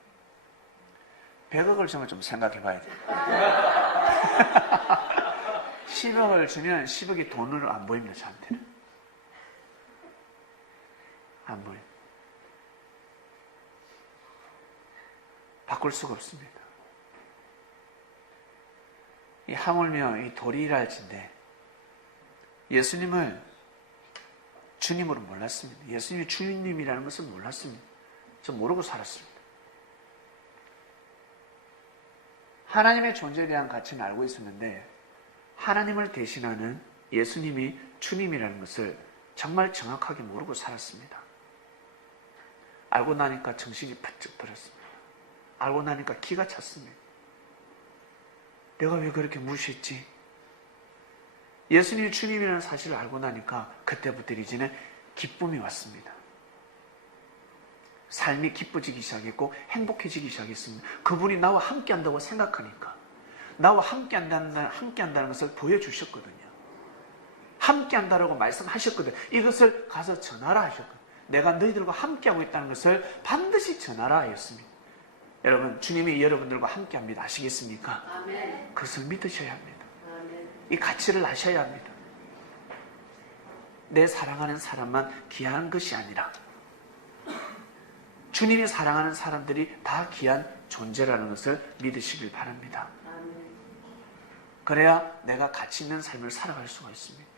100억을 주면 좀 생각해 봐야 돼요. 10억을 주면 10억이 돈으로 안 보입니다, 저한테는. 안 보여요. 바꿀 수가 없습니다. 이 하물며 이 돌이랄진데 예수님을 주님으로 몰랐습니다. 예수님이 주님이라는 것을 몰랐습니다. 저 모르고 살았습니다. 하나님의 존재에 대한 가치는 알고 있었는데 하나님을 대신하는 예수님이 주님이라는 것을 정말 정확하게 모르고 살았습니다. 알고 나니까 정신이 바짝 들었습니다. 알고 나니까 기가 찼습니다. 내가 왜 그렇게 무시했지? 예수님이 주님이라는 사실을 알고 나니까 그때부터 이제는 기쁨이 왔습니다. 삶이 기뻐지기 시작했고 행복해지기 시작했습니다. 그분이 나와 함께한다고 생각하니까 나와 함께한다는 것을 보여주셨거든요. 함께한다라고 말씀하셨거든요. 이것을 가서 전하라 하셨거든요. 내가 너희들과 함께하고 있다는 것을 반드시 전하라 하였습니다. 여러분, 주님이 여러분들과 함께합니다. 아시겠습니까? 아멘. 그것을 믿으셔야 합니다. 아멘. 이 가치를 아셔야 합니다. 내 사랑하는 사람만 귀한 것이 아니라 주님이 사랑하는 사람들이 다 귀한 존재라는 것을 믿으시길 바랍니다. 아멘. 그래야 내가 가치 있는 삶을 살아갈 수가 있습니다.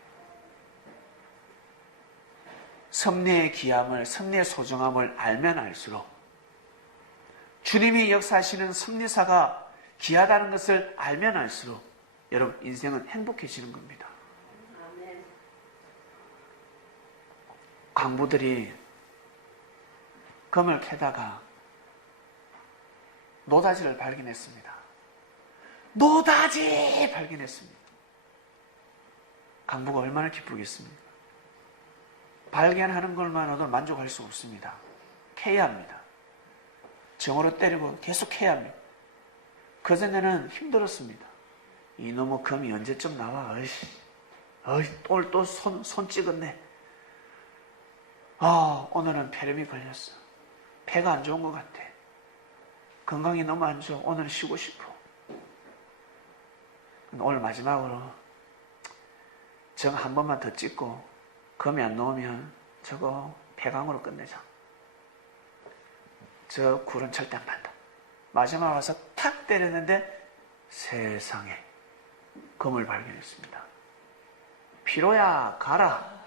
섭리의 귀함을, 섭리의 소중함을 알면 알수록 주님이 역사하시는 섭리사가 귀하다는 것을 알면 알수록 여러분 인생은 행복해지는 겁니다. 아멘. 광부들이 금을 캐다가 노다지를 발견했습니다. 노다지 발견했습니다. 광부가 얼마나 기쁘겠습니까? 발견하는 것만으로도 만족할 수 없습니다. 캐야 합니다. 정으로 때리고 계속 캐야 합니다. 그전에는 힘들었습니다. 이놈의 금이 언제쯤 나와? 오늘 또 손 찍었네. 오늘은 폐렴이 걸렸어. 폐가 안 좋은 것 같아. 건강이 너무 안 좋아. 오늘 쉬고 싶어. 오늘 마지막으로 정 한 번만 더 찍고 금이 안 나오면 저거 폐강으로 끝내자. 저 굴은 절대 안 판다. 마지막에 와서 탁 때렸는데 세상에 금을 발견했습니다. 피로야 가라.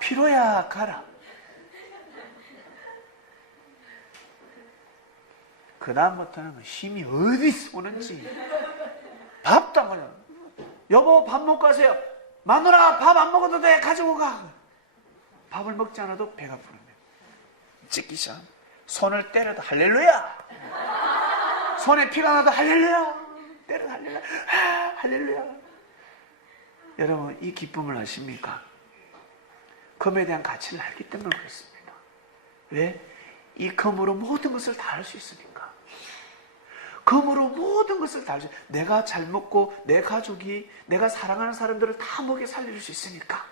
피로야 가라. 그 다음부터는 힘이 어디서 오는지 밥도 안 먹어요. 여보 밥 먹고 가세요. 마누라 밥 안 먹어도 돼. 가지고 가. 밥을 먹지 않아도 배가 부릅니다. 찍기 시작. 손을 때려도 할렐루야. 손에 피가 나도 할렐루야. 때려도 할렐루야. 할렐루야. 여러분 이 기쁨을 아십니까? 금에 대한 가치를 알기 때문에 그렇습니다. 왜? 이 금으로 모든 것을 다 할 수 있으니까. 금으로 모든 것을 다 할 수 있으니까. 내가 잘 먹고 내 가족이 내가 사랑하는 사람들을 다 먹여 살릴 수 있으니까.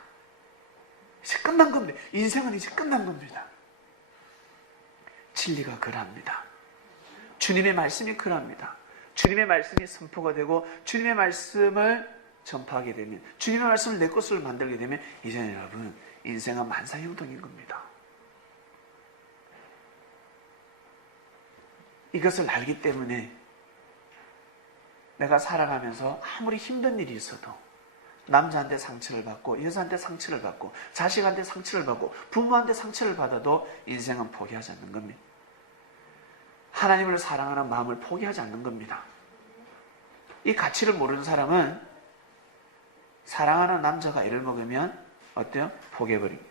이제 끝난 겁니다. 인생은 이제 끝난 겁니다. 진리가 그러합니다. 주님의 말씀이 그러합니다. 주님의 말씀이 선포가 되고 주님의 말씀을 전파하게 되면 주님의 말씀을 내 것으로 만들게 되면 이제는 여러분 인생은 만사형통인 겁니다. 이것을 알기 때문에 내가 살아가면서 아무리 힘든 일이 있어도 남자한테 상처를 받고 여자한테 상처를 받고 자식한테 상처를 받고 부모한테 상처를 받아도 인생은 포기하지 않는 겁니다. 하나님을 사랑하는 마음을 포기하지 않는 겁니다. 이 가치를 모르는 사람은 사랑하는 남자가 애를 먹으면 어때요? 포기해버립니다.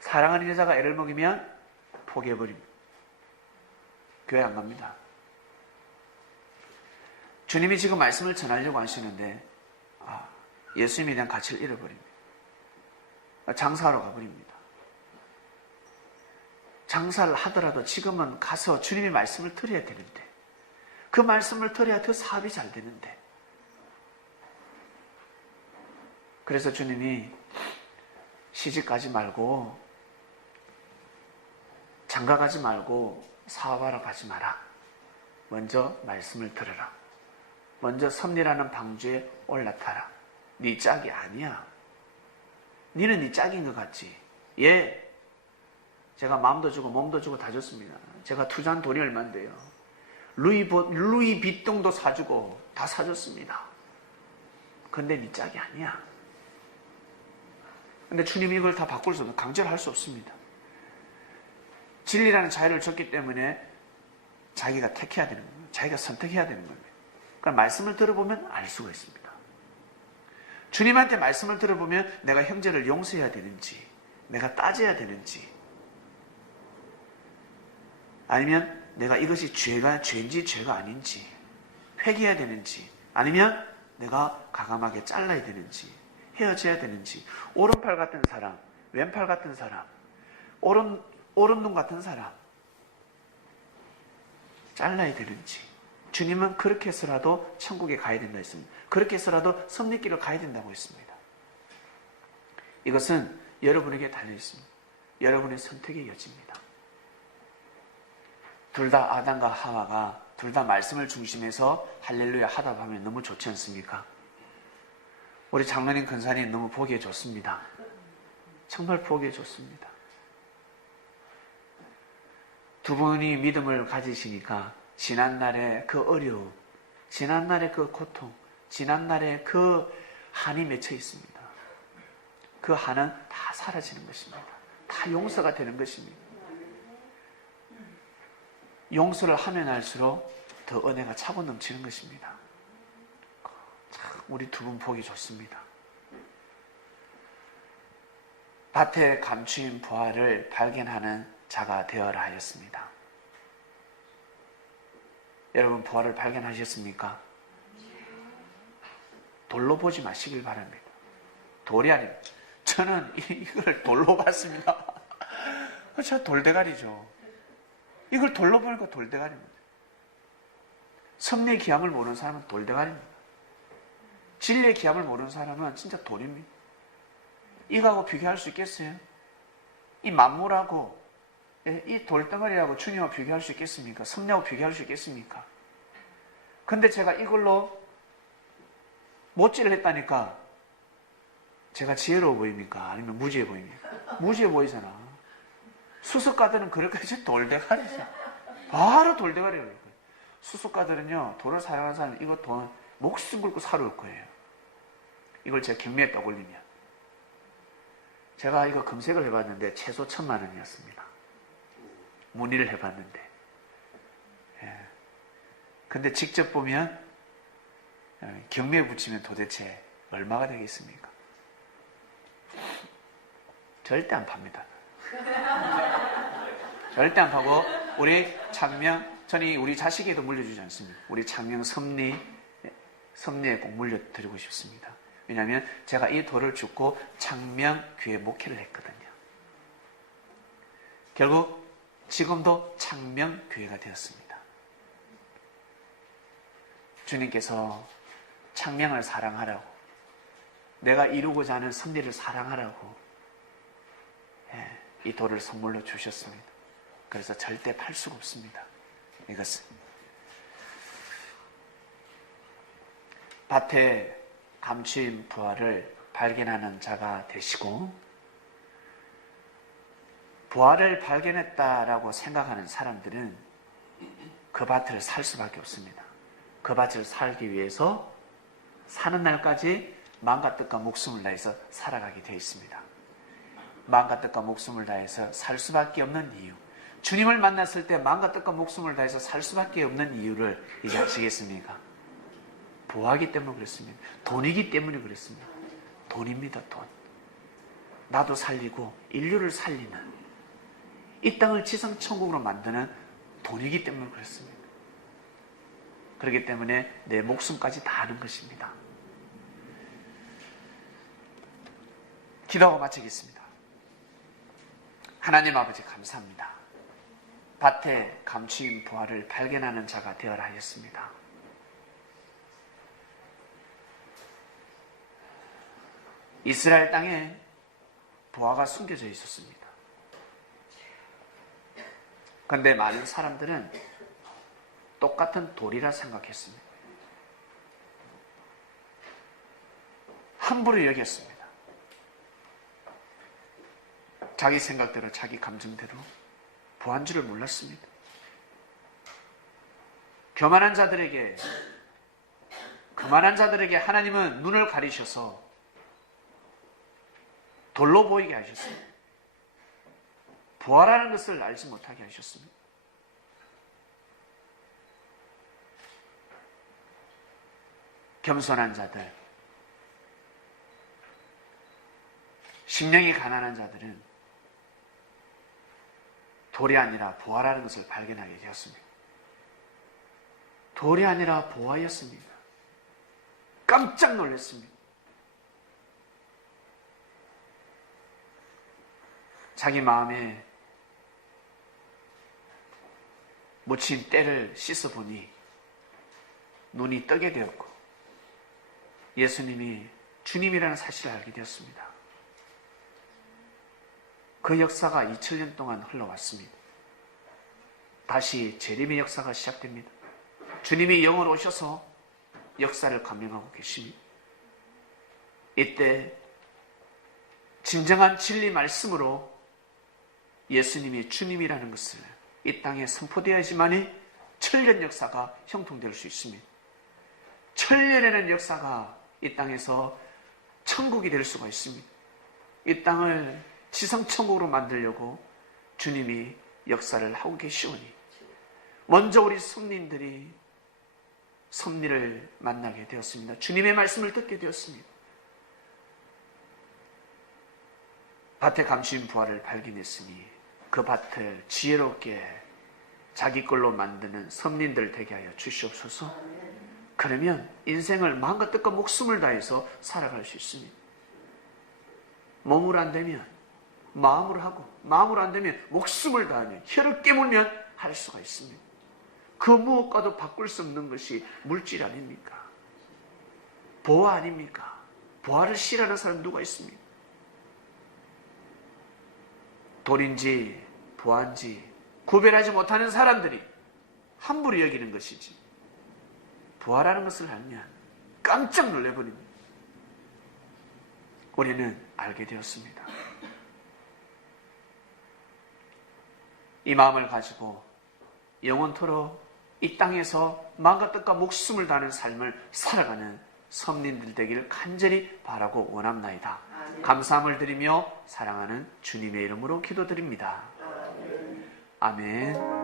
사랑하는 여자가 애를 먹이면 포기해버립니다. 교회 안 갑니다. 주님이 지금 말씀을 전하려고 하시는데 예수님에 대한 가치를 잃어버립니다. 장사하러 가버립니다. 장사를 하더라도 지금은 가서 주님의 말씀을 들어야 되는데 그 말씀을 들어야 더 사업이 잘 되는데 그래서 주님이 시집 가지 말고 장가 가지 말고 사업하러 가지 마라. 먼저 말씀을 들으라. 먼저 섭리라는 방주에 올라타라. 네 짝이 아니야. 니는 네 짝인 것 같지? 예. 제가 마음도 주고 몸도 주고 다 줬습니다. 제가 투자한 돈이 얼만데요. 루이비통도 사주고 다 사줬습니다. 근데 네 짝이 아니야. 근데 주님이 이걸 다 바꿀 수 없는, 강제로 할 수 없습니다. 진리라는 자유를 줬기 때문에 자기가 택해야 되는 거예요. 자기가 선택해야 되는 겁니다. 그러니까 말씀을 들어보면 알 수가 있습니다. 주님한테 말씀을 들어보면 내가 형제를 용서해야 되는지, 내가 따져야 되는지, 아니면 내가 이것이 죄인지 죄가 아닌지 회개해야 되는지, 아니면 내가 과감하게 잘라야 되는지, 헤어져야 되는지, 오른팔 같은 사람, 왼팔 같은 사람, 오른눈 같은 사람 잘라야 되는지, 주님은 그렇게 해서라도 천국에 가야 된다 했습니다. 그렇게 해서라도 섭리길을 가야 된다고 했습니다. 이것은 여러분에게 달려 있습니다. 여러분의 선택의 여지입니다. 둘 다 아담과 하와가 둘 다 말씀을 중심해서 할렐루야 하다 보면 너무 좋지 않습니까? 우리 장로님 근사님 너무 보기에 좋습니다. 정말 보기에 좋습니다. 두 분이 믿음을 가지시니까 지난날의 그 어려움, 지난날의 그 고통, 지난날의 그 한이 맺혀 있습니다. 그 한은 다 사라지는 것입니다. 다 용서가 되는 것입니다. 용서를 하면 할수록 더 은혜가 차고 넘치는 것입니다. 참 우리 두 분 보기 좋습니다. 밭에 감추인 부활을 발견하는 자가 되어라 하였습니다. 여러분 부활을 발견하셨습니까? 돌로 보지 마시길 바랍니다. 돌이 아닙니다. 저는 이걸 돌로 봤습니다. 저 돌대가리죠. 이걸 돌로 보니까 돌대가리입니다. 섭리의 기함을 모르는 사람은 돌대가리입니다. 진리의 기함을 모르는 사람은 진짜 돌입니다. 이거하고 비교할 수 있겠어요? 이 만물하고 이 돌덩어리하고 주님하고 비교할 수 있겠습니까? 섭리하고 비교할 수 있겠습니까? 근데 제가 이걸로 못질을 했다니까 제가 지혜로워 보입니까? 아니면 무지해 보입니까? 무지해 보이잖아. 수석가들은 그렇게까지 돌대가리죠. 바로 돌대가리라고 해요. 수석가들은요, 돌을 사랑하는 사람은 이거 돈 목숨 걸고 사러울 거예요. 이걸 제가 경매에 떠올리면. 제가 이거 검색을 해봤는데 최소 1,000만 원이었습니다. 문의를 해봤는데. 예. 근데 직접 보면 경매에 붙이면 도대체 얼마가 되겠습니까? 절대 안 팝니다. 절대 안 파고 우리 창명, 저는 우리 자식에도 물려주지 않습니다. 우리 창명 섭리에 꼭 물려드리고 싶습니다. 왜냐하면 제가 이 돌을 줍고 창명교회 목회를 했거든요. 결국 지금도 창명교회가 되었습니다. 주님께서 창명을 사랑하라고, 내가 이루고자 하는 섭리를 사랑하라고 이 돌을 선물로 주셨습니다. 그래서 절대 팔 수가 없습니다. 이것은 밭에 감추인 부활을 발견하는 자가 되시고, 부활을 발견했다라고 생각하는 사람들은 그 밭을 살 수밖에 없습니다. 그 밭을 살기 위해서 사는 날까지 마음과 뜻과 목숨을 다해서 살아가게 되어 있습니다. 마음과 뜻과 목숨을 다해서 살 수밖에 없는 이유, 주님을 만났을 때 마음과 뜻과 목숨을 다해서 살 수밖에 없는 이유를 이제 아시겠습니까? 부하기 때문에 그렇습니다. 돈이기 때문에 그렇습니다. 돈입니다. 돈. 나도 살리고 인류를 살리는, 이 땅을 지상천국으로 만드는 돈이기 때문에 그렇습니다. 그렇기 때문에 내 목숨까지 다 하는 것입니다. 기도하고 마치겠습니다. 하나님 아버지 감사합니다. 밭에 감추인 부활을 발견하는 자가 되어라 하였습니다. 이스라엘 땅에 부활가 숨겨져 있었습니다. 그런데 많은 사람들은 똑같은 돌이라 생각했습니다. 함부로 여겼습니다. 자기 생각대로, 자기 감정대로 부한 줄을 몰랐습니다. 교만한 자들에게 그 그만한 자들에게 하나님은 눈을 가리셔서 돌로 보이게 하셨어요. 부활하는 것을 알지 못하게 하셨습니다. 겸손한 자들, 심령이 가난한 자들은 돌이 아니라 부활하는 것을 발견하게 되었습니다. 돌이 아니라 부활이었습니다. 깜짝 놀랐습니다. 자기 마음에 묻힌 때를 씻어보니 눈이 뜨게 되었고 예수님이 주님이라는 사실을 알게 되었습니다. 그 역사가 2000년 동안 흘러왔습니다. 다시 재림의 역사가 시작됩니다. 주님이 영으로 오셔서 역사를 감행하고 계십니다. 이때 진정한 진리 말씀으로 예수님이 주님이라는 것을 이 땅에 선포되어야지만이 천년 역사가 형통될 수 있습니다. 천년에는 역사가 이 땅에서 천국이 될 수가 있습니다. 이 땅을 지성천국으로 만들려고 주님이 역사를 하고 계시오니 먼저 우리 성민들이 섭리를 만나게 되었습니다. 주님의 말씀을 듣게 되었습니다. 밭에 감추인 부활을 발견했으니 그 밭을 지혜롭게 자기 걸로 만드는 섭린들 되게 하여 주시옵소서. 그러면 인생을 마음과 뜻과 목숨을 다해서 살아갈 수 있습니다. 몸으로 안 되면 마음으로 하고 마음으로 안 되면 목숨을 다하면 혀를 깨물면 할 수가 있습니다. 그 무엇과도 바꿀 수 없는 것이 물질 아닙니까? 보화 아닙니까? 보화를 싫어하는 사람 누가 있습니까? 돌인지 보화인지 구별하지 못하는 사람들이 함부로 여기는 것이지 부활하는 것을 알면 깜짝 놀래버립니다. 우리는 알게 되었습니다. 이 마음을 가지고 영원토록 이 땅에서 마음과 뜻과 목숨을 다하는 삶을 살아가는 선민들 되기를 간절히 바라고 원합나이다. 감사함을 드리며 사랑하는 주님의 이름으로 기도드립니다. 아멘.